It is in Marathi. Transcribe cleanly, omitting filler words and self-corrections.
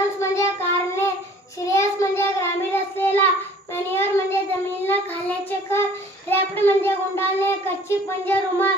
अक्षांश म्हणजे कारणे, श्रेयस म्हणजे ग्रामीण असलेला, मॅन्युअर म्हणजे जमिनीला घालण्याचे खत, रॅप्ड म्हणजे गुंडाळणे, कर्चीफ म्हणजे रुमाल,